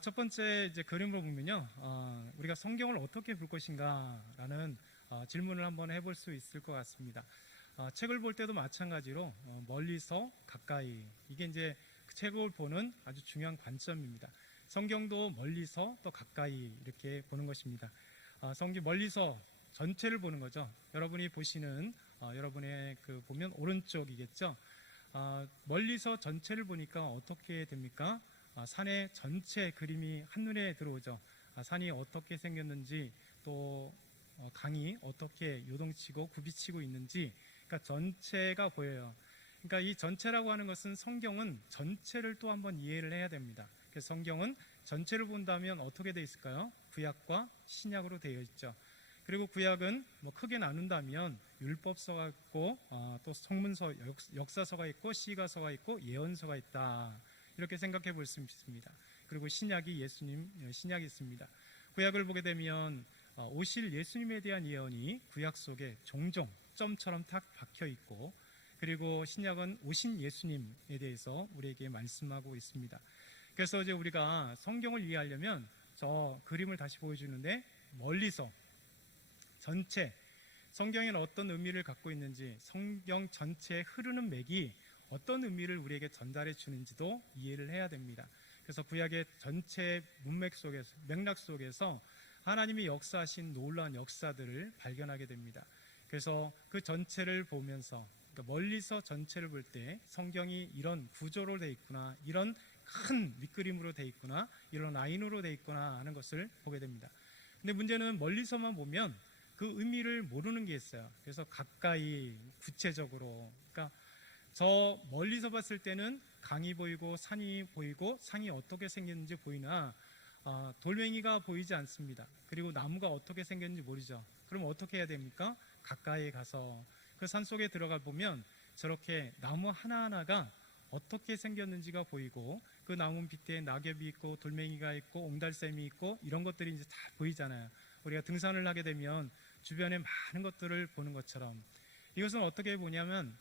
첫 번째 이제 그림으로 보면요, 우리가 성경을 어떻게 볼 것인가라는 질문을 한번 해볼 수 있을 것 같습니다. 책을 볼 때도 마찬가지로 멀리서 가까이, 이게 이제 그 책을 보는 아주 중요한 관점입니다. 성경도 멀리서 또 가까이 이렇게 보는 것입니다. 성경 멀리서 전체를 보는 거죠. 여러분이 보시는 여러분의 그 보면 오른쪽이겠죠. 멀리서 전체를 보니까 어떻게 됩니까? 산의 전체 그림이 한눈에 들어오죠. 산이 어떻게 생겼는지, 또 강이 어떻게 요동치고 굽이치고 있는지, 그러니까 전체가 보여요. 그러니까 이 전체라고 하는 것은, 성경은 전체를 또 한번 이해를 해야 됩니다. 그래서 성경은 전체를 본다면 어떻게 되어 있을까요? 구약과 신약으로 되어 있죠. 그리고 구약은 크게 나눈다면 율법서가 있고, 또 성문서, 역사서가 있고, 시가서가 있고, 예언서가 있다, 이렇게 생각해 볼 수 있습니다. 그리고 신약이 신약이 있습니다. 구약을 보게 되면 오실 예수님에 대한 예언이 구약 속에 종종 점처럼 탁 박혀 있고, 그리고 신약은 오신 예수님에 대해서 우리에게 말씀하고 있습니다. 그래서 이제 우리가 성경을 이해하려면 저 그림을 다시 보여주는데, 멀리서 전체, 성경에는 어떤 의미를 갖고 있는지, 성경 전체에 흐르는 맥이 어떤 의미를 우리에게 전달해 주는지도 이해를 해야 됩니다. 그래서 구약의 전체 문맥 속에서, 맥락 속에서 하나님이 역사하신 놀라운 역사들을 발견하게 됩니다. 그래서 그 전체를 보면서, 그러니까 멀리서 전체를 볼 때 성경이 이런 구조로 되어 있구나, 이런 큰 밑그림으로 되어 있구나, 이런 라인으로 되어 있구나 하는 것을 보게 됩니다. 근데 문제는 멀리서만 보면 그 의미를 모르는 게 있어요. 그래서 가까이, 구체적으로, 그러니까 저 멀리서 봤을 때는 강이 보이고 산이 보이고 상이 어떻게 생겼는지 보이나 돌멩이가 보이지 않습니다. 그리고 나무가 어떻게 생겼는지 모르죠. 그럼 어떻게 해야 됩니까? 가까이 가서 그 산 속에 들어가 보면 저렇게 나무 하나하나가 어떻게 생겼는지가 보이고, 그 나무 밑에 낙엽이 있고 돌멩이가 있고 옹달샘이 있고 이런 것들이 이제 다 보이잖아요. 우리가 등산을 하게 되면 주변에 많은 것들을 보는 것처럼, 이것은 어떻게 보냐면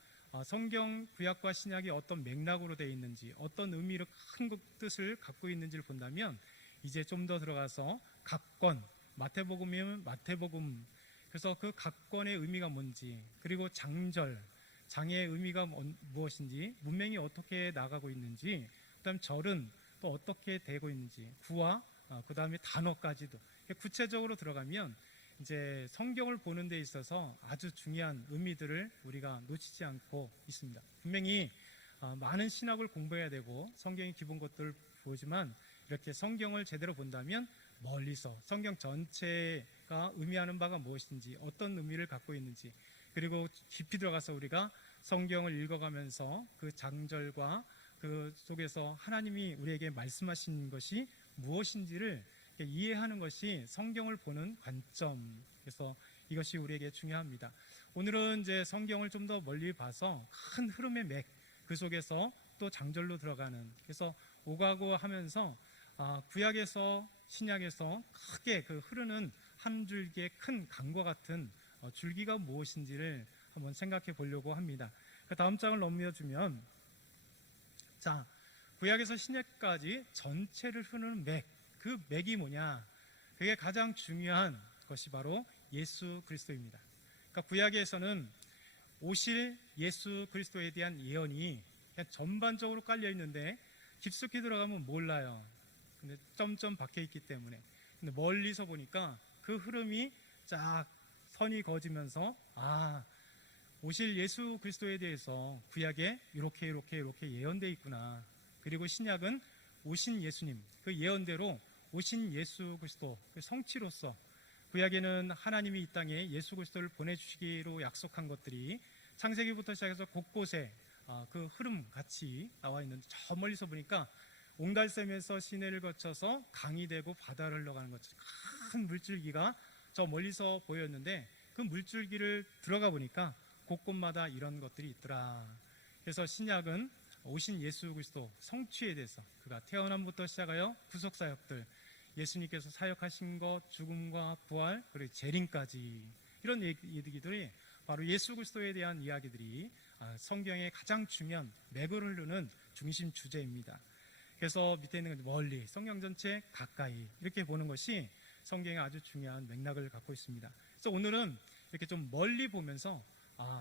성경 구약과 신약이 어떤 맥락으로 되어 있는지, 어떤 의미로 큰 뜻을 갖고 있는지를 본다면, 이제 좀 더 들어가서 각권, 마태복음이면 마태복음, 그래서 그 각권의 의미가 뭔지, 그리고 장절, 장의 의미가 무엇인지, 문명이 어떻게 나가고 있는지, 그다음 절은 또 어떻게 되고 있는지, 구와 그 다음에 단어까지도 구체적으로 들어가면 이제 성경을 보는 데 있어서 아주 중요한 의미들을 우리가 놓치지 않고 있습니다. 분명히 많은 신학을 공부해야 되고 성경의 기본 것들을 보지만, 이렇게 성경을 제대로 본다면 멀리서 성경 전체가 의미하는 바가 무엇인지, 어떤 의미를 갖고 있는지, 그리고 깊이 들어가서 우리가 성경을 읽어가면서 그 장절과 그 속에서 하나님이 우리에게 말씀하신 것이 무엇인지를 이해하는 것이 성경을 보는 관점. 그래서 이것이 우리에게 중요합니다. 오늘은 이제 성경을 좀 더 멀리 봐서 큰 흐름의 맥, 그 속에서 또 장절로 들어가는, 그래서 오가고 하면서 구약에서 신약에서 크게 그 흐르는 한 줄기의 큰 강과 같은 줄기가 무엇인지를 한번 생각해 보려고 합니다. 그 다음 장을 넘겨주면, 자, 구약에서 신약까지 전체를 흐르는 맥, 그 맥이 뭐냐? 그게 가장 중요한 것이 바로 예수 그리스도입니다. 그러니까 구약에서는 오실 예수 그리스도에 대한 예언이 그냥 전반적으로 깔려 있는데, 깊숙이 들어가면 몰라요. 근데 점점 박혀 있기 때문에. 근데 멀리서 보니까 그 흐름이 쫙 선이 그어지면서, 오실 예수 그리스도에 대해서 구약에 이렇게 예언되어 있구나. 그리고 신약은 오신 예수님, 그 예언대로 오신 예수 그리스도, 그 성취로서 구약에는 하나님이 이 땅에 예수 그리스도를 보내주시기로 약속한 것들이 창세기부터 시작해서 곳곳에 그 흐름 같이 나와 있는데, 저 멀리서 보니까 옹달샘에서 시내를 거쳐서 강이 되고 바다를 흘러가는 것처럼 큰 물줄기가 저 멀리서 보였는데, 그 물줄기를 들어가 보니까 곳곳마다 이런 것들이 있더라. 그래서 신약은 오신 예수 그리스도 성취에 대해서, 그가 태어남부터 시작하여 구속사역들, 예수님께서 사역하신 것, 죽음과 부활, 그리고 재림까지, 이런 얘기들이 바로 예수 그리스도에 대한 이야기들이 성경의 가장 중요한 맥을 흐르는 중심 주제입니다. 그래서 밑에 있는 건 멀리, 성경 전체 가까이 이렇게 보는 것이 성경의 아주 중요한 맥락을 갖고 있습니다. 그래서 오늘은 이렇게 좀 멀리 보면서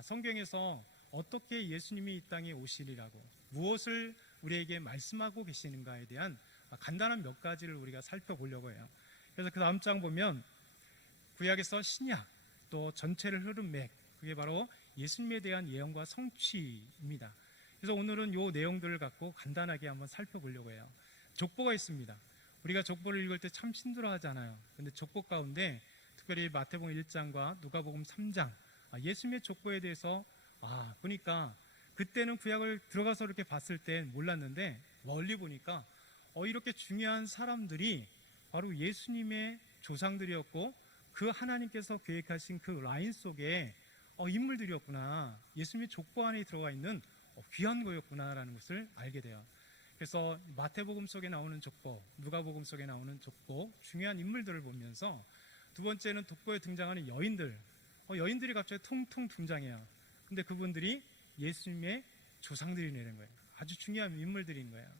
성경에서 어떻게 예수님이 이 땅에 오시리라고 무엇을 우리에게 말씀하고 계시는가에 대한 간단한 몇 가지를 우리가 살펴보려고 해요. 그래서 그 다음 장 보면 구약에서 신약 또 전체를 흐른 맥, 그게 바로 예수님에 대한 예언과 성취입니다. 그래서 오늘은 이 내용들을 갖고 간단하게 한번 살펴보려고 해요. 족보가 있습니다. 우리가 족보를 읽을 때 참 힘들어하잖아요. 근데 족보 가운데 특별히 마태복음 1장과 누가복음 3장 예수님의 족보에 대해서 보니까 그때는 구약을 들어가서 이렇게 봤을 땐 몰랐는데 멀리 보니까 이렇게 중요한 사람들이 바로 예수님의 조상들이었고 그 하나님께서 계획하신 그 라인 속에 인물들이었구나. 예수님의 족보 안에 들어가 있는 귀한 거였구나라는 것을 알게 돼요. 그래서 마태복음 속에 나오는 족보, 누가복음 속에 나오는 족보, 중요한 인물들을 보면서 두 번째는 족보에 등장하는 여인들, 여인들이 갑자기 퉁퉁 등장해요. 근데 그분들이 예수님의 조상들이 되는 거예요. 아주 중요한 인물들인 거예요.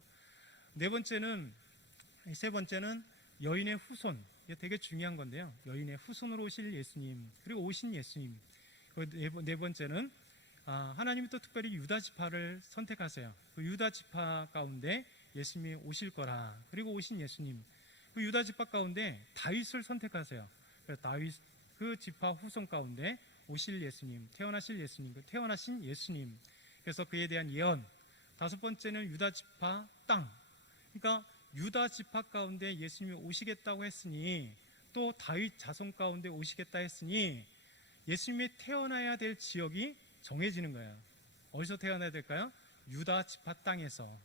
세 번째는 여인의 후손. 이게 되게 중요한 건데요. 여인의 후손으로 오실 예수님, 그리고 오신 예수님. 네 번째는 하나님이 또 특별히 유다 지파를 선택하세요. 그 유다 지파 가운데 예수님이 오실 거라. 그리고 오신 예수님. 그 유다 지파 가운데 다윗을 선택하세요. 그래서 다윗 그 지파 후손 가운데 오실 예수님, 태어나실 예수님, 태어나신 예수님. 그래서 그에 대한 예언. 다섯 번째는 유다 지파 땅. 그러니까 유다 지파 가운데 예수님이 오시겠다고 했으니 또 다윗 자손 가운데 오시겠다 했으니 예수님이 태어나야 될 지역이 정해지는 거예요. 어디서 태어나야 될까요? 유다 지파 땅에서.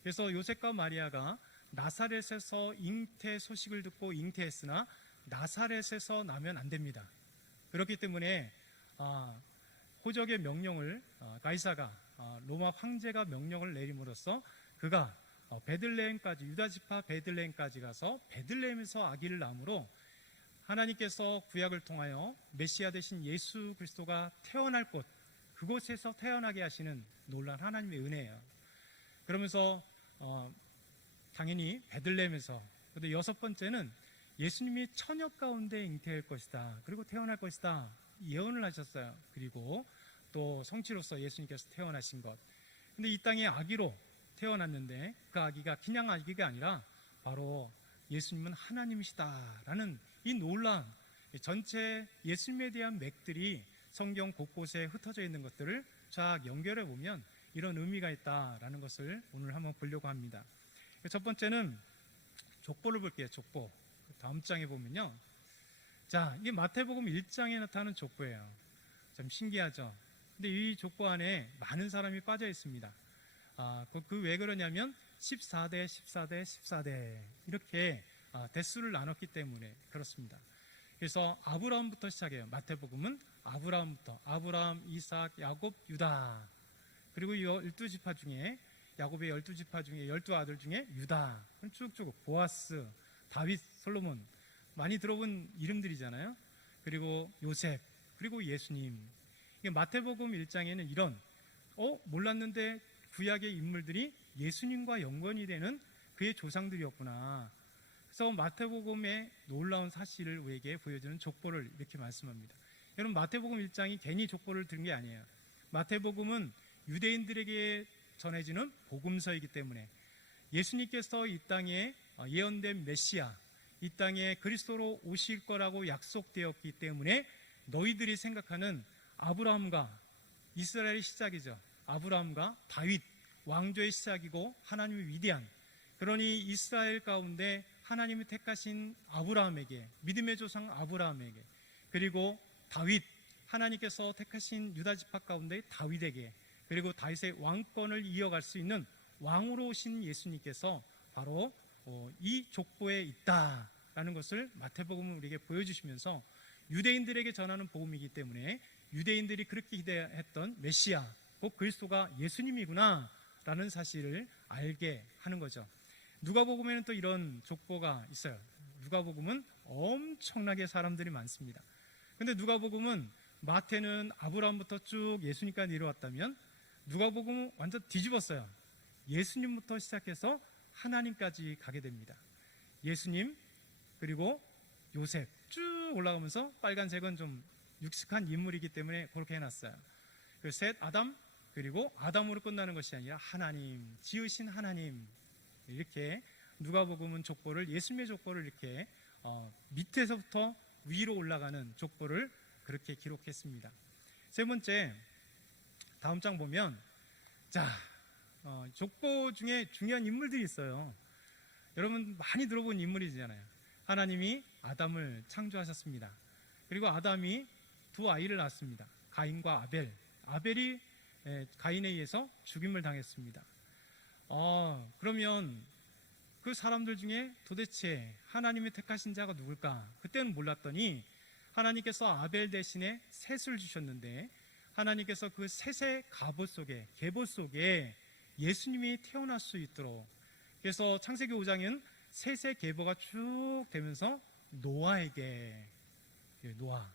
그래서 요셉과 마리아가 나사렛에서 잉태 소식을 듣고 잉태했으나 나사렛에서 나면 안 됩니다. 그렇기 때문에 호적의 명령을 가이사가 로마 황제가 명령을 내림으로써 그가 베들레헴까지, 유다 지파 베들레헴까지 가서 베들레헴에서 아기를 낳음으로 하나님께서 구약을 통하여 메시아 되신 예수 그리스도가 태어날 곳, 그곳에서 태어나게 하시는 놀라운 하나님의 은혜예요. 그러면서 당연히 베들레헴에서. 근데 여섯 번째는 예수님이 처녀 가운데 잉태할 것이다. 그리고 태어날 것이다. 예언을 하셨어요. 그리고 또 성취로서 예수님께서 태어나신 것. 근데 이 땅에 아기로 태어났는데 그 아기가 그냥 아기가 아니라 바로 예수님은 하나님이시다라는 이 놀라운 전체 예수님에 대한 맥들이 성경 곳곳에 흩어져 있는 것들을 쫙 연결해 보면 이런 의미가 있다라는 것을 오늘 한번 보려고 합니다. 첫 번째는 족보를 볼게요. 족보. 다음 장에 보면요. 자, 이게 마태복음 1장에 나타나는 족보예요. 좀 신기하죠? 근데 이 족보 안에 많은 사람이 빠져 있습니다. 그 왜 그러냐면 14대, 14대, 14대 이렇게 대수를 나눴기 때문에 그렇습니다. 그래서 아브라함부터 시작해요. 마태복음은 아브라함부터 아브라함, 이삭, 야곱, 유다. 그리고 이 12지파 중에 야곱의 12지파 중에 12아들 중에 유다. 쭉쭉 보아스, 다윗, 솔로몬 많이 들어본 이름들이잖아요. 그리고 요셉, 그리고 예수님. 마태복음 1장에는 이런 몰랐는데 구약의 인물들이 예수님과 연관이 되는 그의 조상들이었구나. 그래서 마태복음의 놀라운 사실을 우리에게 보여주는 족보를 이렇게 말씀합니다. 여러분, 마태복음 1장이 괜히 족보를 든 게 아니에요. 마태복음은 유대인들에게 전해지는 복음서이기 때문에 예수님께서 이 땅에 예언된 메시아, 이 땅에 그리스도로 오실 거라고 약속되었기 때문에 너희들이 생각하는 아브라함과 이스라엘의 시작이죠. 아브라함과 다윗 왕조의 시작이고 하나님의 위대한, 그러니 이스라엘 가운데 하나님이 택하신 아브라함에게, 믿음의 조상 아브라함에게, 그리고 다윗, 하나님께서 택하신 유다 지파 가운데 다윗에게, 그리고 다윗의 왕권을 이어갈 수 있는 왕으로 오신 예수님께서 바로 이 족보에 있다라는 것을 마태복음은 우리에게 보여주시면서 유대인들에게 전하는 복음이기 때문에 유대인들이 그렇게 기대했던 메시아, 곧 그리스도가 예수님이구나 라는 사실을 알게 하는 거죠. 누가복음에는 또 이런 족보가 있어요. 누가복음은 엄청나게 사람들이 많습니다. 근데 누가복음은 마태는 아브라함부터 쭉 예수님까지 내려왔다면 누가복음은 완전 뒤집었어요. 예수님부터 시작해서 하나님까지 가게 됩니다. 예수님 그리고 요셉 쭉 올라가면서 빨간색은 좀 익숙한 인물이기 때문에 그렇게 해놨어요. 그 셋 아담 그리고 아담으로 끝나는 것이 아니라 하나님, 지으신 하나님, 이렇게 누가복음은 족보를, 예수님의 족보를 이렇게 밑에서부터 위로 올라가는 족보를 그렇게 기록했습니다. 세 번째, 다음 장 보면 족보 중에 중요한 인물들이 있어요. 여러분 많이 들어본 인물이잖아요. 하나님이 아담을 창조하셨습니다. 그리고 아담이 두 아이를 낳았습니다. 가인과 아벨. 아벨이 가인에 의해서 죽임을 당했습니다. 그러면 그 사람들 중에 도대체 하나님이 택하신 자가 누굴까? 그때는 몰랐더니 하나님께서 아벨 대신에 셋을 주셨는데, 하나님께서 그 셋의 갑옷 속에, 계보 속에 예수님이 태어날 수 있도록, 그래서 창세기 5장은 셋의 계보가 쭉 되면서 노아에게, 노아,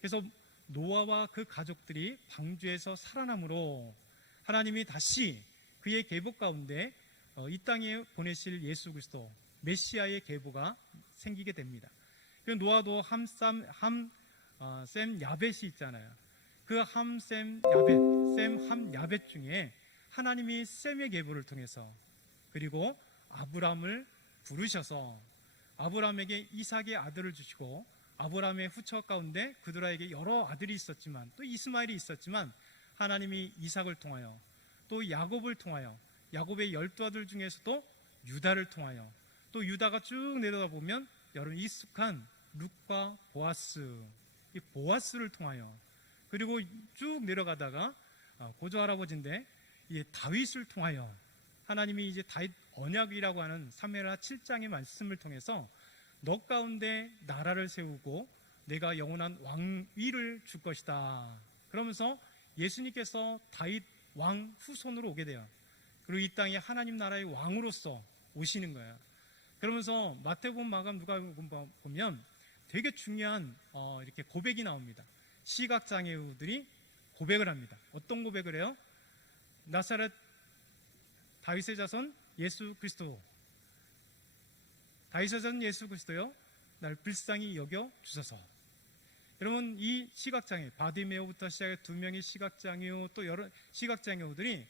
그래서 노아와 그 가족들이 방주에서 살아남으로 하나님이 다시 그의 계보 가운데 이 땅에 보내실 예수 그리스도 메시아의 계보가 생기게 됩니다. 그 노아도 셈 야벳이 있잖아요. 그 셈 야벳 중에 하나님이 셈의 계보를 통해서, 그리고 아브람을 부르셔서 아브람에게 이삭의 아들을 주시고, 아브람의 후처 가운데 그들에게 여러 아들이 있었지만, 또 이스마엘이 있었지만, 하나님이 이삭을 통하여, 또 야곱을 통하여, 야곱의 12아들 중에서도 유다를 통하여, 또 유다가 쭉 내려다보면 여러분 익숙한 룻과 보아스, 이 보아스를 통하여, 그리고 쭉 내려가다가 고조 할아버지인데 이 다윗을 통하여 하나님이 이제 다윗 언약이라고 하는 사무엘하 7장의 말씀을 통해서 너 가운데 나라를 세우고 내가 영원한 왕위를 줄 것이다. 그러면서 예수님께서 다윗 왕 후손으로 오게 돼요. 그리고 이 땅에 하나님 나라의 왕으로서 오시는 거예요. 그러면서 마태복음, 마감, 누가복음 보면 되게 중요한 이렇게 고백이 나옵니다. 시각장애우들이 고백을 합니다. 어떤 고백을 해요? 나사렛 다윗의 자손 예수 그리스도, 다윗의 자손 예수 그리스도요, 날 불쌍히 여겨 주소서. 여러분, 이 시각장애, 바디메오부터 시작해 두 명의 시각장애우, 또 여러 시각장애우들이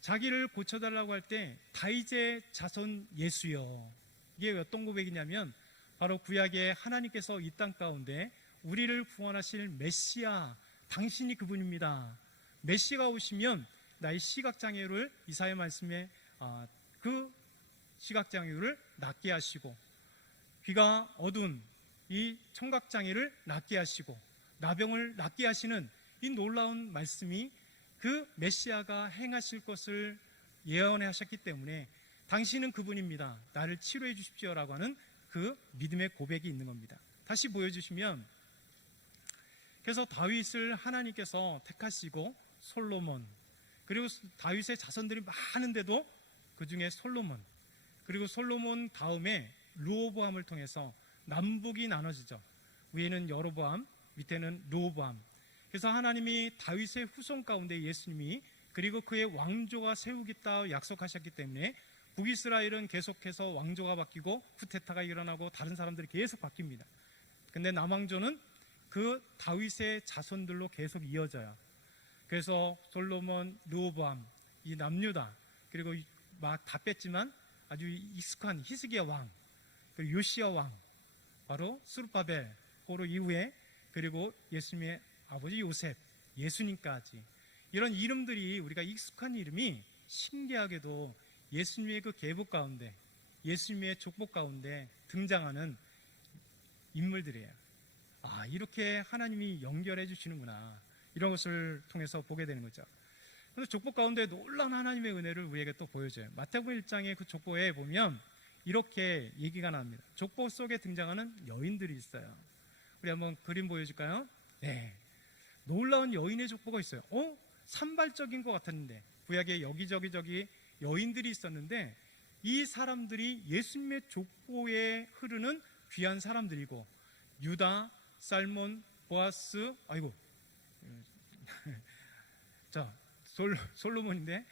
자기를 고쳐달라고 할 때 다윗의 자손 예수여, 이게 어떤 고백이냐면 바로 구약의 하나님께서 이 땅 가운데 우리를 구원하실 메시아, 당신이 그분입니다. 메시아가 오시면 나의 시각장애를, 이사야 말씀에 그 시각장애를 낫게 하시고, 귀가 어두운 이 청각장애를 낫게 하시고, 나병을 낫게 하시는 이 놀라운 말씀이 그 메시아가 행하실 것을 예언하셨기 때문에 당신은 그분입니다, 나를 치료해 주십시오라고 하는 그 믿음의 고백이 있는 겁니다. 다시 보여주시면, 그래서 다윗을 하나님께서 택하시고 솔로몬, 그리고 다윗의 자손들이 많은데도 그 중에 솔로몬, 그리고 솔로몬 다음에 르호보암을 통해서 남북이 나눠지죠. 위에는 여로보암, 밑에는 르호보암. 그래서 하나님이 다윗의 후손 가운데 예수님이, 그리고 그의 왕조가 세우겠다 약속하셨기 때문에 북이스라엘은 계속해서 왕조가 바뀌고 쿠데타가 일어나고 다른 사람들이 계속 바뀝니다. 근데 남왕조는 그 다윗의 자손들로 계속 이어져요. 그래서 솔로몬, 르호보암, 이 남유다, 그리고 막 다 뺐지만 아주 익숙한 히스기야 왕, 그리고 요시야 왕, 바로 스룹바벨, 호로 이후에, 그리고 예수님의 아버지 요셉, 예수님까지, 이런 이름들이 우리가 익숙한 이름이 신기하게도 예수님의 그 계보 가운데, 예수님의 족보 가운데 등장하는 인물들이에요. 이렇게 하나님이 연결해 주시는구나, 이런 것을 통해서 보게 되는 거죠. 그래서 족보 가운데 놀라운 하나님의 은혜를 우리에게 또 보여줘요. 마태복음 1장의 그 족보에 보면 이렇게 얘기가 나옵니다. 족보 속에 등장하는 여인들이 있어요. 우리 한번 그림 보여줄까요? 네, 놀라운 여인의 족보가 있어요. 산발적인 것 같았는데 구약에 여기저기 여인들이 있었는데, 이 사람들이 예수님의 족보에 흐르는 귀한 사람들이고, 유다, 살몬, 보아스, 자 솔로몬인데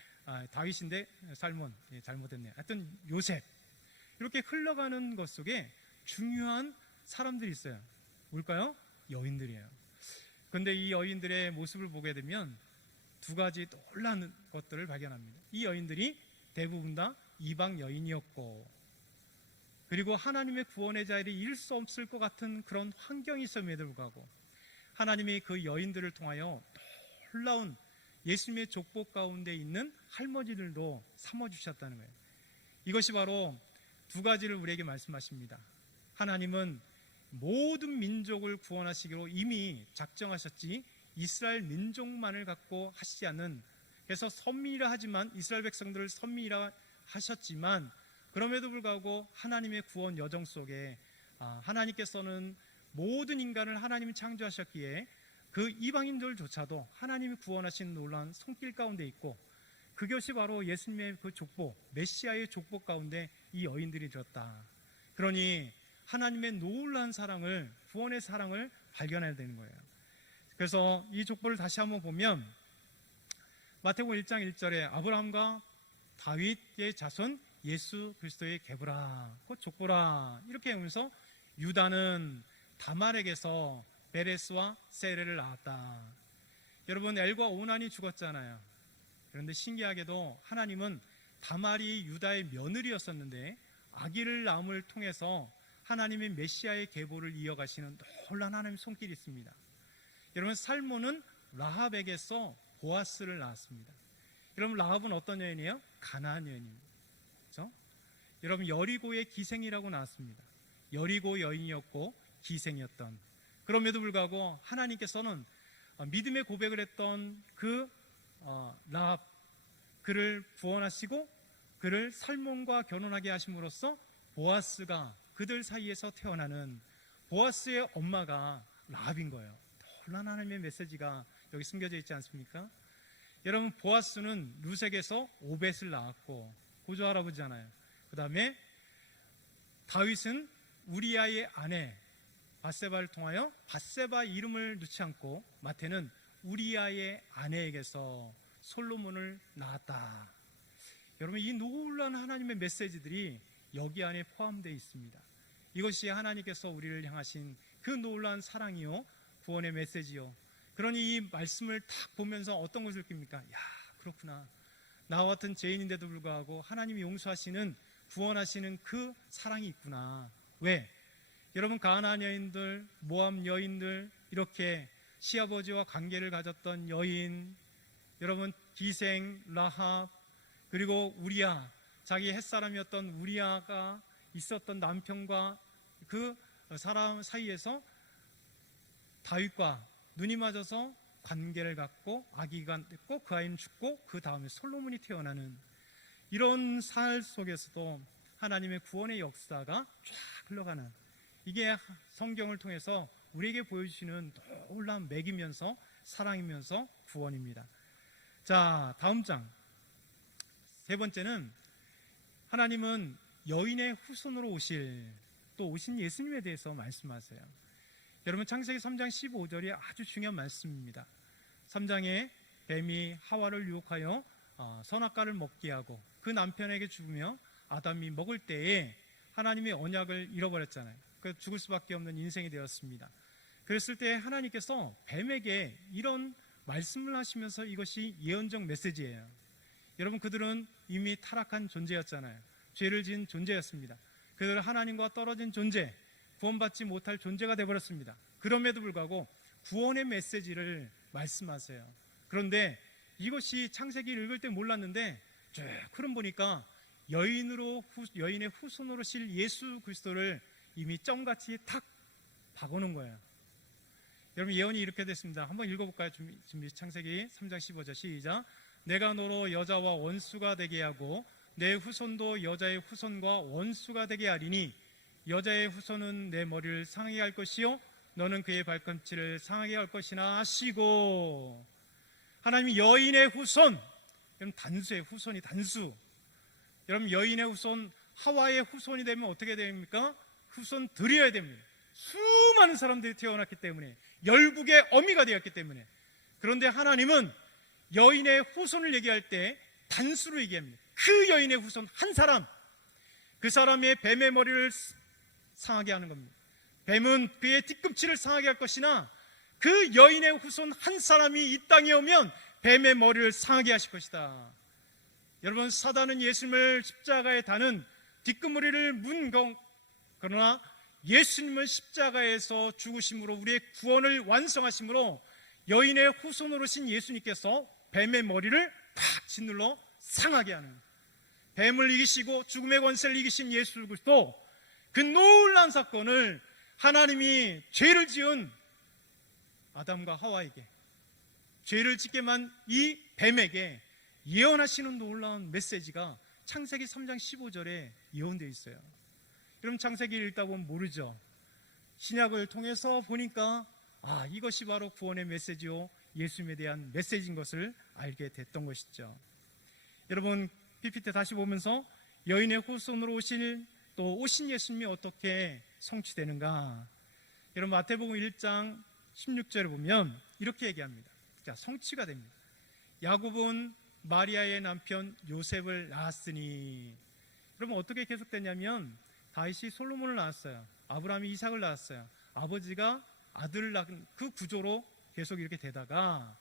다윗인데 살몬, 잘못했네요. 하여튼 요셉, 이렇게 흘러가는 것 속에 중요한 사람들이 있어요. 뭘까요? 여인들이에요. 그런데 이 여인들의 모습을 보게 되면 두 가지 놀라운 것들을 발견합니다. 이 여인들이 대부분 다 이방 여인이었고, 그리고 하나님의 구원의 자리를 잃을 수 없을 것 같은 그런 환경이 있음에도 불구하고 하나님이 그 여인들을 통하여 놀라운 예수님의 족보 가운데 있는 할머니들도 삼아주셨다는 거예요. 이것이 바로 두 가지를 우리에게 말씀하십니다. 하나님은 모든 민족을 구원하시기로 이미 작정하셨지 이스라엘 민족만을 갖고 하시지 않는, 그래서 선민이라 하지만 이스라엘 백성들을 선민이라 하셨지만 그럼에도 불구하고 하나님의 구원 여정 속에 하나님께서는 모든 인간을 하나님이 창조하셨기에 그 이방인들조차도 하나님이 구원하신 놀라운 손길 가운데 있고, 그것이 바로 예수님의 그 족보, 메시아의 족보 가운데 이 여인들이 들었다. 그러니 하나님의 놀라운 사랑을, 구원의 사랑을 발견해야 되는 거예요. 그래서 이 족보를 다시 한번 보면 마태복음 1장 1절에 아브라함과 다윗의 자손 예수 그리스도의 계보라, 곧 족보라, 이렇게 하면서 유다는 다말에게서 베레스와 세레를 낳았다. 여러분, 엘과 오난이 죽었잖아요. 그런데 신기하게도 하나님은 다말이 유다의 며느리였었는데 아기를 낳음을 통해서 하나님의 메시아의 계보를 이어가시는 놀라운 하나님의 손길이 있습니다. 여러분, 살몬은 라합에게서 보아스를 낳았습니다. 여러분, 라합은 어떤 여인이에요? 가나안 여인입니다. 그렇죠? 여러분, 여리고의 기생이라고 나왔습니다. 여리고 여인이었고 기생이었던, 그럼에도 불구하고 하나님께서는 믿음의 고백을 했던 그 라합, 그를 구원하시고 그를 살몬과 결혼하게 하심으로써 보아스가 그들 사이에서 태어나는, 보아스의 엄마가 라합인 거예요. 놀라운 하나님의 메시지가 여기 숨겨져 있지 않습니까? 여러분, 보아스는 루색에서 오벳을 낳았고 고조 할아버지잖아요. 그 다음에 다윗은 우리아의 아내 밧세바를 통하여 밧세바 이름을 넣지 않고 마태는 우리아의 아내에게서 솔로몬을 낳았다. 여러분, 이 놀라운 하나님의 메시지들이 여기 안에 포함되어 있습니다. 이것이 하나님께서 우리를 향하신 그 놀라운 사랑이요, 구원의 메시지요. 그러니 이 말씀을 딱 보면서 어떤 것을 느낍니까? 야, 그렇구나. 나와 같은 죄인인데도 불구하고 하나님이 용서하시는, 구원하시는 그 사랑이 있구나. 왜? 여러분, 가나안 여인들, 모압 여인들, 이렇게 시아버지와 관계를 가졌던 여인, 여러분, 기생 라합, 그리고 우리아, 자기 햇사람이었던 우리아가 있었던 남편과 그 사람 사이에서 다윗과 눈이 맞아서 관계를 갖고 아기가 됐고 그 아이는 죽고 그 다음에 솔로몬이 태어나는, 이런 살 속에서도 하나님의 구원의 역사가 쫙 흘러가는, 이게 성경을 통해서 우리에게 보여주시는 놀라운 맥이면서 사랑이면서 구원입니다. 자, 다음 장 세 번째는 하나님은 여인의 후손으로 오신 예수님에 대해서 말씀하세요. 여러분, 창세기 3장 15절이 아주 중요한 말씀입니다. 3장에 뱀이 하와를 유혹하여 선악과를 먹게 하고 그 남편에게 죽으며 아담이 먹을 때에 하나님의 언약을 잃어버렸잖아요. 그 죽을 수밖에 없는 인생이 되었습니다. 그랬을 때 하나님께서 뱀에게 이런 말씀을 하시면서, 이것이 예언적 메시지예요. 여러분, 그들은 이미 타락한 존재였잖아요. 죄를 지은 존재였습니다. 그들은 하나님과 떨어진 존재, 구원받지 못할 존재가 되어버렸습니다. 그럼에도 불구하고 구원의 메시지를 말씀하세요. 그런데 이것이 창세기를 읽을 때 몰랐는데 쭉 흐름 보니까 여인의 후손으로 실 예수 그리스도를 이미 점같이 탁 박아놓은 거예요. 여러분, 예언이 이렇게 됐습니다. 한번 읽어볼까요? 준비. 창세기 3장 15절 시작. 내가 너로 여자와 원수가 되게 하고 내 후손도 여자의 후손과 원수가 되게 하리니 여자의 후손은 내 머리를 상하게 할 것이요 너는 그의 발꿈치를 상하게 할 것이나 하시고, 하나님이 여인의 후손, 여러분, 단수의 후손이 단수. 여러분, 여인의 후손, 하와의 후손이 되면 어떻게 됩니까? 후손 드려야 됩니다. 수많은 사람들이 태어났기 때문에, 열국의 어미가 되었기 때문에. 그런데 하나님은 여인의 후손을 얘기할 때 단수로 얘기합니다. 그 여인의 후손 한 사람, 그 사람의 뱀의 머리를 상하게 하는 겁니다. 뱀은 그의 뒤꿈치를 상하게 할 것이나 그 여인의 후손 한 사람이 이 땅에 오면 뱀의 머리를 상하게 하실 것이다. 여러분, 사단은 예수님을 십자가에 다는 뒷구머리를 그러나 예수님은 십자가에서 죽으심으로 우리의 구원을 완성하심으로 여인의 후손으로 오신 예수님께서 뱀의 머리를 팍 짓눌러 상하게 하는, 뱀을 이기시고 죽음의 권세를 이기신 예수 그리스도, 그 놀라운 사건을 하나님이 죄를 지은 아담과 하와에게, 죄를 짓게 만 이 뱀에게 예언하시는 놀라운 메시지가 창세기 3장 15절에 예언되어 있어요. 여러분, 창세기를 읽다 보면 모르죠. 신약을 통해서 보니까 이것이 바로 구원의 메시지요, 예수님에 대한 메시지인 것을 알게 됐던 것이죠. 여러분, PPT 다시 보면서 여인의 후손으로 오신 예수님이 어떻게 성취되는가? 여러분, 마태복음 1장 16절을 보면 이렇게 얘기합니다. 자, 성취가 됩니다. 야곱은 마리아의 남편 요셉을 낳았으니. 그러면 어떻게 계속되냐면 다윗이 솔로몬을 낳았어요. 아브라함이 이삭을 낳았어요. 아버지가 아들을 낳은 그 구조로 계속 이렇게 되다가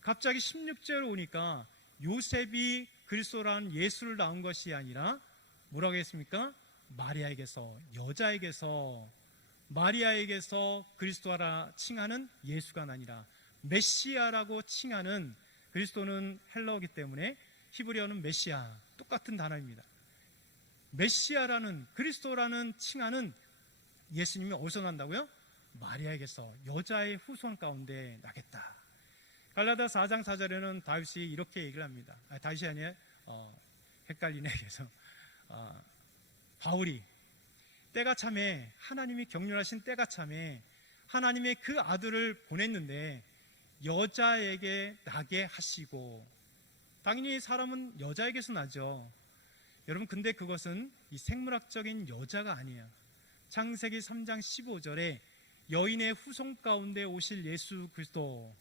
갑자기 16절 오니까 요셉이 그리스도라는 예수를 낳은 것이 아니라 뭐라고 했습니까? 마리아에게서 그리스도라 칭하는 예수가 아니라 메시아라고 칭하는, 그리스도는 헬라어이기 때문에 히브리어는 메시아, 똑같은 단어입니다. 메시아라는, 그리스도라는 칭하는 예수님이 어디서 난다고요? 마리아에게서, 여자의 후손 가운데 나겠다. 갈라디아 4장 4절에는 다윗이 이렇게 얘기를 합니다. 다윗이 아니에요. 헷갈리네. 그래서 바울이 때가 참에, 하나님이 경륜하신 때가 참에 하나님의 그 아들을 보냈는데 여자에게 나게 하시고, 당연히 사람은 여자에게서 나죠. 여러분, 근데 그것은 이 생물학적인 여자가 아니에요. 창세기 3장 15절에 여인의 후손 가운데 오실 예수 그리스도,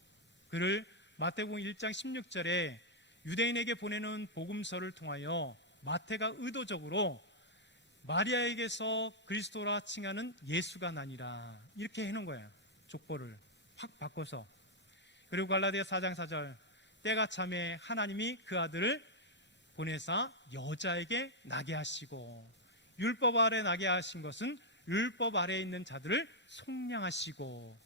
그를 마태복음 1장 16절에 유대인에게 보내는 복음서를 통하여 마태가 의도적으로 마리아에게서 그리스도라 칭하는 예수가 나니라, 이렇게 해놓은 거예요. 족보를 확 바꿔서. 그리고 갈라디아 4장 4절, 때가 참에 하나님이 그 아들을 보내사 여자에게 나게 하시고, 율법 아래 나게 하신 것은 율법 아래에 있는 자들을 속량하시고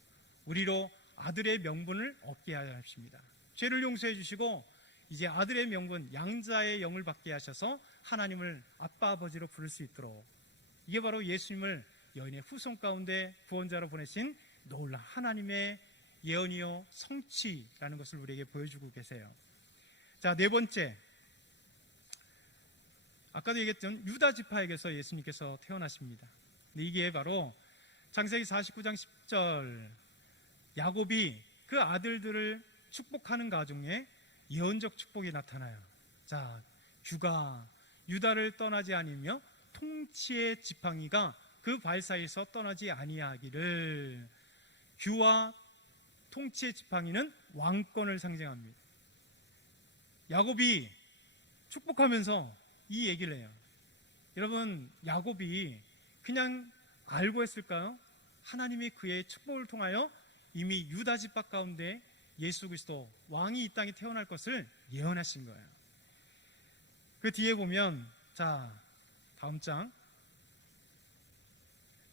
우리로 아들의 명분을 얻게 하십니다. 죄를 용서해 주시고 이제 아들의 명분, 양자의 영을 받게 하셔서 하나님을 아빠 아버지로 부를 수 있도록, 이게 바로 예수님을 여인의 후손 가운데 구원자로 보내신 놀라운 하나님의 예언이요 성취라는 것을 우리에게 보여주고 계세요. 자, 네 번째, 아까도 얘기했던 유다 지파에게서 예수님께서 태어나십니다. 근데 이게 바로 창세기 49장 10절, 야곱이 그 아들들을 축복하는 가정에 예언적 축복이 나타나요. 자, 규가 유다를 떠나지 아니며 통치의 지팡이가 그 발사에서 떠나지 아니하기를. 규와 통치의 지팡이는 왕권을 상징합니다. 야곱이 축복하면서 이 얘기를 해요. 여러분, 야곱이 그냥 알고 했을까요? 하나님이 그의 축복을 통하여 이미 유다 지파 가운데 예수 그리스도 왕이 이 땅에 태어날 것을 예언하신 거예요. 그 뒤에 보면, 자, 다음 장.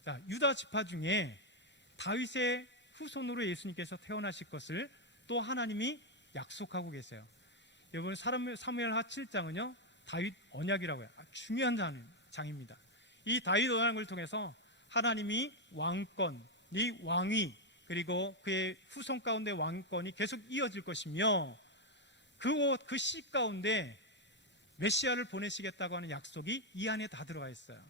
자, 유다 지파 중에 다윗의 후손으로 예수님께서 태어나실 것을 또 하나님이 약속하고 계세요. 여러분, 사무엘하 7장은요 다윗 언약이라고 해요. 중요한 장입니다. 이 다윗 언약을 통해서 하나님이 왕권, 이 왕위, 그리고 그의 후손 가운데 왕권이 계속 이어질 것이며 그 씨 가운데 메시아를 보내시겠다고 하는 약속이 이 안에 다 들어가 있어요.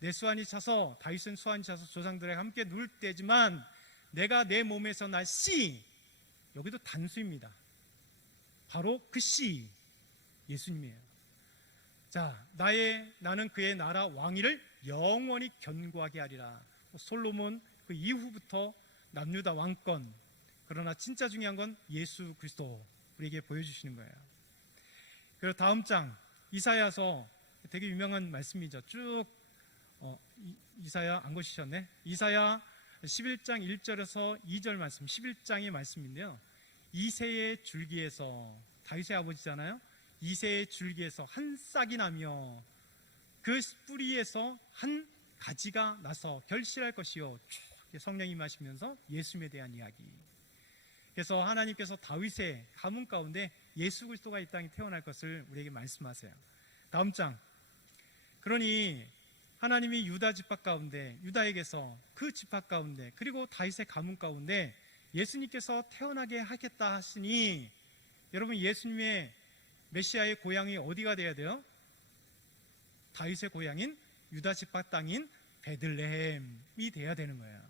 내 수완이 차서, 다윗은 수완이 차서 조상들과 함께 누울 때지만 내가 내 몸에서 날 씨, 여기도 단수입니다. 바로 그 씨, 예수님이에요. 자, 나는 그의 나라 왕위를 영원히 견고하게 하리라. 솔로몬 그 이후부터 남유다 왕권, 그러나 진짜 중요한 건 예수 그리스도 우리에게 보여주시는 거예요. 그리고 다음 장 이사야서 되게 유명한 말씀이죠. 쭉 이사야 안 고치셨네. 이사야 11장 1절에서 2절 말씀, 11장의 말씀인데요. 이새의 줄기에서, 다윗의 아버지잖아요. 이새의 줄기에서 한 싹이 나며 그 뿌리에서 한 가지가 나서 결실할 것이요. 성령이 임하시면서 예수님에 대한 이야기. 그래서 하나님께서 다윗의 가문 가운데 예수 그리스도가 이 땅에 태어날 것을 우리에게 말씀하세요. 다음 장. 그러니 하나님이 유다 지파 가운데, 유다에게서 그 지파 가운데, 그리고 다윗의 가문 가운데 예수님께서 태어나게 하겠다 하시니, 여러분 예수님의 메시아의 고향이 어디가 돼야 돼요? 다윗의 고향인 유다 지파 땅인 베들레헴이 돼야 되는 거예요.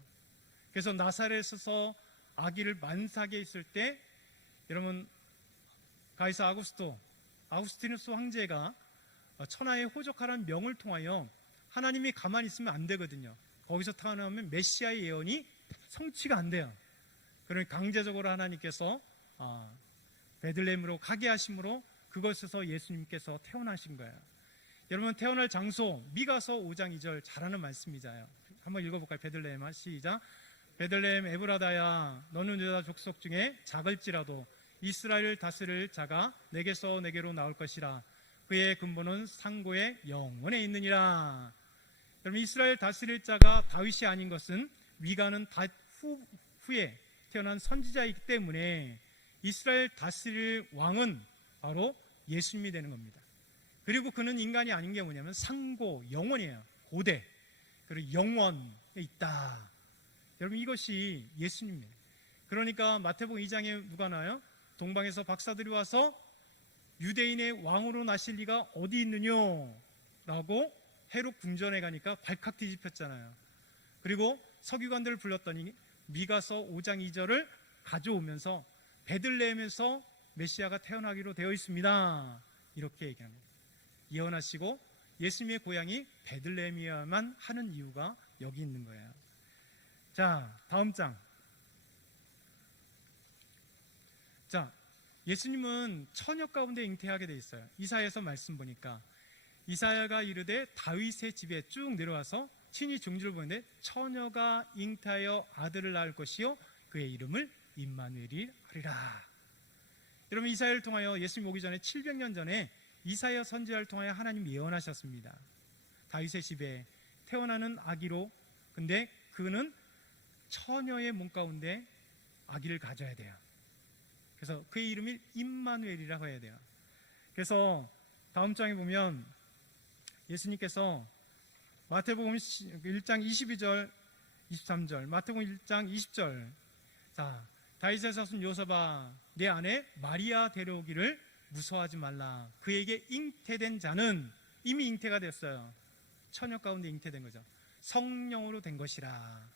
그래서 나사렛에서 아기를 만삭에 있을 때, 여러분 가이사 아구스티누스 황제가 천하의 호적하라는 명을 통하여, 하나님이 가만히 있으면 안 되거든요. 거기서 태어나면 메시아의 예언이 성취가 안 돼요. 그러니 강제적으로 하나님께서 베들레헴으로 가게 하심으로 그것에서 예수님께서 태어나신 거예요. 여러분 태어날 장소 미가서 5장 2절 잘하는 말씀이잖아요. 한번 읽어볼까요? 베들레헴 시작. 베들레헴 에브라다야, 너는 유다 족속 중에 작을지라도 이스라엘을 다스릴 자가 내게서 내게로 나올 것이라. 그의 근본은 상고의 영원에 있느니라. 여러분 이스라엘 다스릴 자가 다윗이 아닌 것은 미가는 후에 태어난 선지자이기 때문에 이스라엘 다스릴 왕은 바로 예수님이 되는 겁니다. 그리고 그는 인간이 아닌 게 뭐냐면 상고, 영원이에요. 고대, 그리고 영원에 있다. 여러분 이것이 예수님이에요. 그러니까 마태복음 2장에 누가 나와요? 동방에서 박사들이 와서 유대인의 왕으로 나실 리가 어디 있느냐 라고 헤롯 궁전에 가니까 발칵 뒤집혔잖아요. 그리고 서기관들을 불렀더니 미가서 5장 2절을 가져오면서 베들레헴에서 메시아가 태어나기로 되어 있습니다. 이렇게 얘기합니다. 예언하시고 예수님의 고향이 베들레헴이어야만 하는 이유가 여기 있는 거예요. 자, 다음 장. 자, 예수님은 처녀 가운데 잉태하게 돼 있어요. 이사야에서 말씀 보니까 이사야가 이르되 다윗의 집에 쭉 내려와서 친히 중지를 보는데 처녀가 잉태하여 아들을 낳을 것이요 그의 이름을 임마누엘이 하리라. 여러분 이사야를 통하여 예수님 오기 전에 700년 전에 이사야 선지자를 통하여 하나님 예언하셨습니다. 다윗의 집에 태어나는 아기로, 근데 그는 처녀의 몸 가운데 아기를 가져야 돼요. 그래서 그의 이름이 임마누엘이라고 해야 돼요. 그래서 다음 장에 보면 예수님께서 마태복음 1장 22절 23절, 마태복음 1장 20절. 자, 다윗의 자손 요셉아, 내 아내 마리아 데려오기를 무서워하지 말라. 그에게 잉태된 자는 이미 잉태가 됐어요. 처녀 가운데 잉태된 거죠. 성령으로 된 것이라.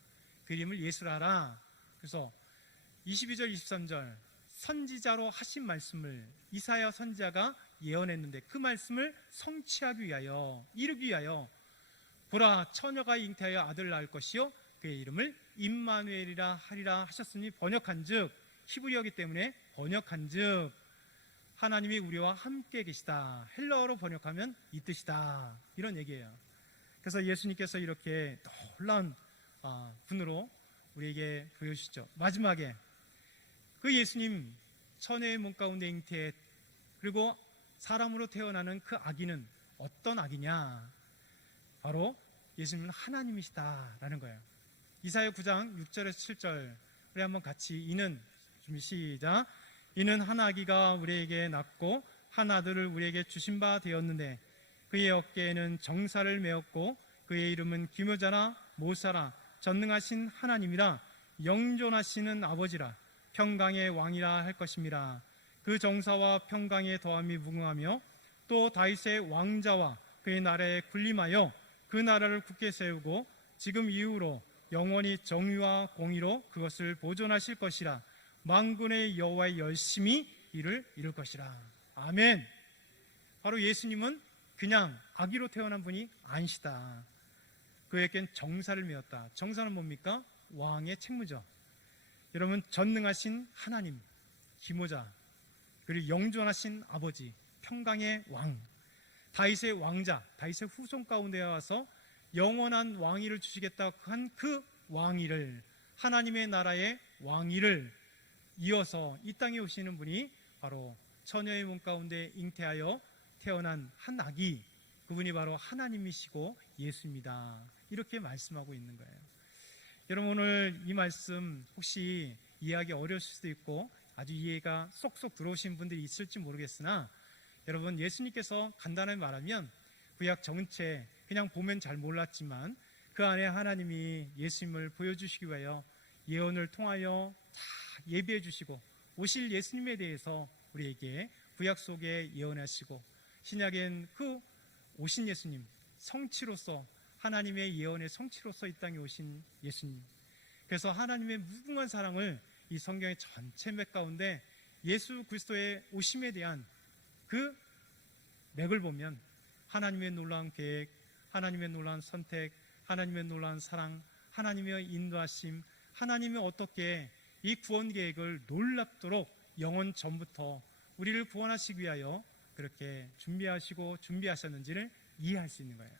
그 이름을 예수라 하라. 그래서 22절 23절 선지자로 하신 말씀을 이사야 선지자가 예언했는데 그 말씀을 성취하기 위하여, 이루기 위하여 보라 처녀가 잉태하여 아들을 낳을 것이요 그의 이름을 임마누엘이라 하리라 하셨으니, 번역한즉, 히브리어이기 때문에 번역한즉 하나님이 우리와 함께 계시다. 헬라어로 번역하면 이 뜻이다. 이런 얘기예요. 그래서 예수님께서 이렇게 놀라운 분으로 우리에게 보여주시죠. 마지막에 그 예수님 처녀의 몸 가운데 잉태, 그리고 사람으로 태어나는 그 아기는 어떤 아기냐? 바로 예수님은 하나님이시다라는 거예요. 이사야 9장 6절에서 7절 우리 한번 같이 이는, 준비 시작. 이는 한 아기가 우리에게 낳고 한 아들을 우리에게 주신 바 되었는데 그의 어깨에는 정사를 메었고 그의 이름은 기묘자라 모사라 전능하신 하나님이라 영존하시는 아버지라 평강의 왕이라 할 것입니다. 그 정사와 평강의 더함이 무궁하며 또 다윗의 왕자와 그의 나라에 군림하여 그 나라를 굳게 세우고 지금 이후로 영원히 정의와 공의로 그것을 보존하실 것이라. 만군의 여호와의 열심히 이를 이룰 것이라. 아멘. 바로 예수님은 그냥 아기로 태어난 분이 아니시다. 그에겐 정사를 메었다. 정사는 뭡니까? 왕의 책무죠. 여러분 전능하신 하나님, 기모자, 그리고 영존하신 아버지, 평강의 왕, 다윗의 왕자, 다윗의 후손 가운데 와서 영원한 왕위를 주시겠다고 한 그 왕위를, 하나님의 나라의 왕위를 이어서 이 땅에 오시는 분이 바로 처녀의 몸 가운데 잉태하여 태어난 한 아기, 그분이 바로 하나님이시고 예수입니다. 이렇게 말씀하고 있는 거예요. 여러분, 오늘 이 말씀 혹시 이해하기 어려울 수도 있고 아주 이해가 쏙쏙 들어오신 분들이 있을지 모르겠으나, 여러분, 예수님께서 간단하게 말하면 구약 전체 그냥 보면 잘 몰랐지만 그 안에 하나님이 예수님을 보여주시기 위하여 예언을 통하여 다 예비해 주시고 오실 예수님에 대해서 우리에게 구약 속에 예언하시고, 신약엔 그 오신 예수님, 성취로서, 하나님의 예언의 성취로서 이 땅에 오신 예수님, 그래서 하나님의 무궁한 사랑을 이 성경의 전체 맥 가운데 예수 그리스도의 오심에 대한 그 맥을 보면 하나님의 놀라운 계획, 하나님의 놀라운 선택, 하나님의 놀라운 사랑, 하나님의 인도하심, 하나님이 어떻게 이 구원 계획을 놀랍도록 영원 전부터 우리를 구원하시기 위하여 그렇게 준비하셨는지를 이해할 수 있는 거예요.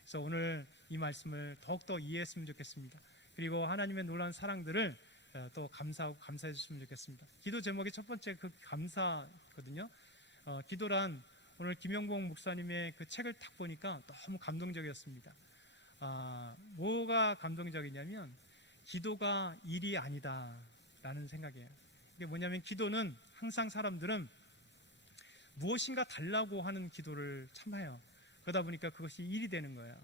그래서 오늘 이 말씀을 더욱더 이해했으면 좋겠습니다. 그리고 하나님의 놀라운 사랑들을 또 감사하고 감사해 주시면 좋겠습니다. 기도 제목이 첫 번째 그 감사거든요. 기도란, 오늘 김영봉 목사님의 그 책을 딱 보니까 너무 감동적이었습니다. 뭐가 감동적이냐면 기도가 일이 아니다라는 생각이에요. 이게 뭐냐면, 기도는 항상 사람들은 무엇인가 달라고 하는 기도를 참 해요. 그러다 보니까 그것이 일이 되는 거예요.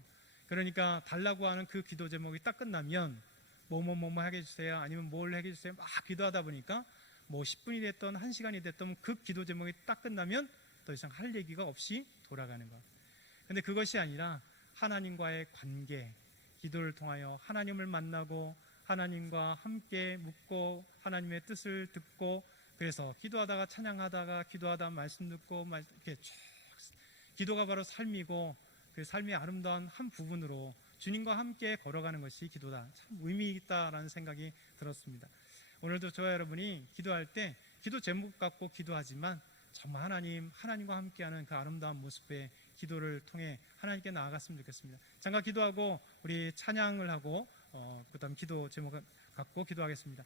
그러니까 달라고 하는 그 기도 제목이 딱 끝나면 뭐뭐뭐뭐 하게 해주세요, 아니면 뭘 하게 해주세요, 막 기도하다 보니까 뭐 10분이 됐던 1시간이 됐던 그 기도 제목이 딱 끝나면 더 이상 할 얘기가 없이 돌아가는 것. 근데 그것이 아니라 하나님과의 관계, 기도를 통하여 하나님을 만나고 하나님과 함께 묵고 하나님의 뜻을 듣고, 그래서 기도하다가 찬양하다가 기도하다 말씀 듣고 이렇게 쭉, 기도가 바로 삶이고 그 삶의 아름다운 한 부분으로 주님과 함께 걸어가는 것이 기도다. 참 의미 있다라는 생각이 들었습니다. 오늘도 저와 여러분이 기도할 때 기도 제목 갖고 기도하지만 정말 하나님과 함께하는 그 아름다운 모습의 기도를 통해 하나님께 나아갔으면 좋겠습니다. 잠깐 기도하고 우리 찬양을 하고 그 다음 기도 제목 갖고 기도하겠습니다.